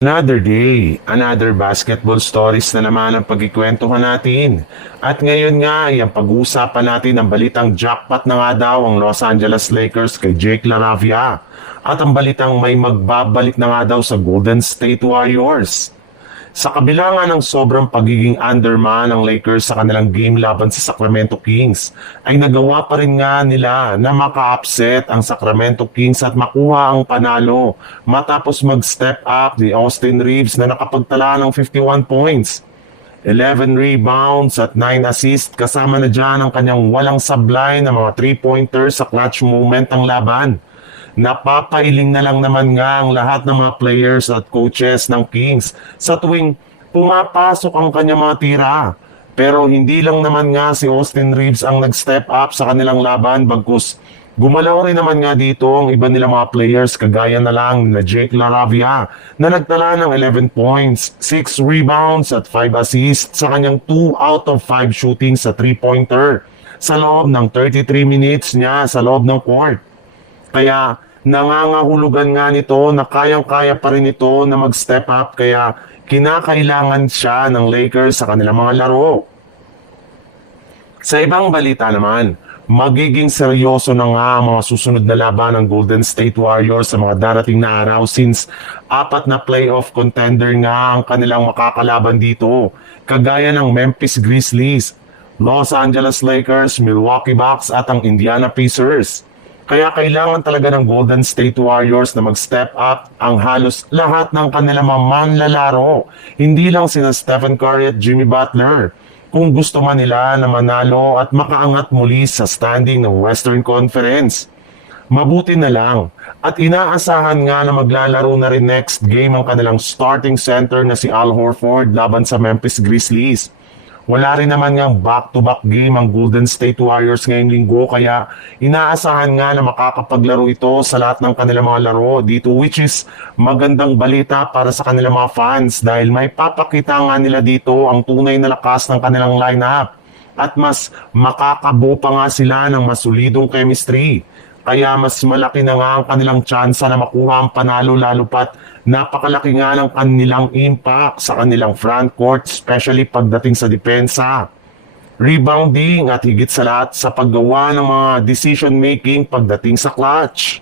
Another day, another basketball stories na naman ang pagkikwentuhan natin. At ngayon nga ay ang pag-uusapan natin ang balitang jackpot na nga daw ang Los Angeles Lakers kay Jake LaRavia. At ang balitang may magbabalik na nga daw sa Golden State Warriors. Sa kabila nga ng sobrang pagiging underman ng Lakers sa kanilang game laban sa Sacramento Kings, ay nagawa pa rin nga nila na maka-upset ang Sacramento Kings at makuha ang panalo matapos mag-step up ni Austin Reeves na nakapagtala ng 51 points. 11 rebounds at 9 assists kasama na dyan ang kanyang walang sablay na mga 3-pointers sa clutch moment ng laban. Napapailing na lang naman nga ang lahat ng mga players at coaches ng Kings sa tuwing pumapasok ang kanyang mga tira. Pero hindi lang naman nga si Austin Reeves ang nag-step up sa kanilang laban bagkus gumalaw rin naman nga dito ang iba nilang mga players kagaya na lang na Jake LaRavia na nagtala ng 11 points, 6 rebounds at 5 assists sa kanyang 2 out of 5 shooting sa 3-pointer sa loob ng 33 minutes niya sa loob ng court. Kaya nangangahulugan nga nito na kayang-kaya pa rin ito na mag-step up kaya kinakailangan siya ng Lakers sa kanilang mga laro. Sa ibang balita naman, magiging seryoso na nga ang mga susunod na laban ng Golden State Warriors sa mga darating na araw since 4 na playoff contender nga ang kanilang makakalaban dito, kagaya ng Memphis Grizzlies, Los Angeles Lakers, Milwaukee Bucks at ang Indiana Pacers. Kaya kailangan talaga ng Golden State Warriors na mag-step up ang halos lahat ng kanilang mga manlalaro. Hindi lang sina Stephen Curry at Jimmy Butler. Kung gusto man nila na manalo at makaangat muli sa standing ng Western Conference. Mabuti na lang. At inaasahan nga na maglalaro na rin next game ang kanilang starting center na si Al Horford laban sa Memphis Grizzlies. Wala rin naman nga back-to-back game ang Golden State Warriors ngayong linggo kaya inaasahan nga na makakapaglaro ito sa lahat ng kanilang mga laro dito which is magandang balita para sa kanilang mga fans dahil may papakita nga nila dito ang tunay na lakas ng kanilang lineup at mas makakabuo pa nga sila ng masulidong chemistry. Kaya mas malaki na nga ang kanilang tsansa na makuha ang panalo lalo pat napakalaki nga ng kanilang impact sa kanilang front court especially pagdating sa depensa, rebounding at higit sa lahat sa paggawa ng mga decision making pagdating sa clutch.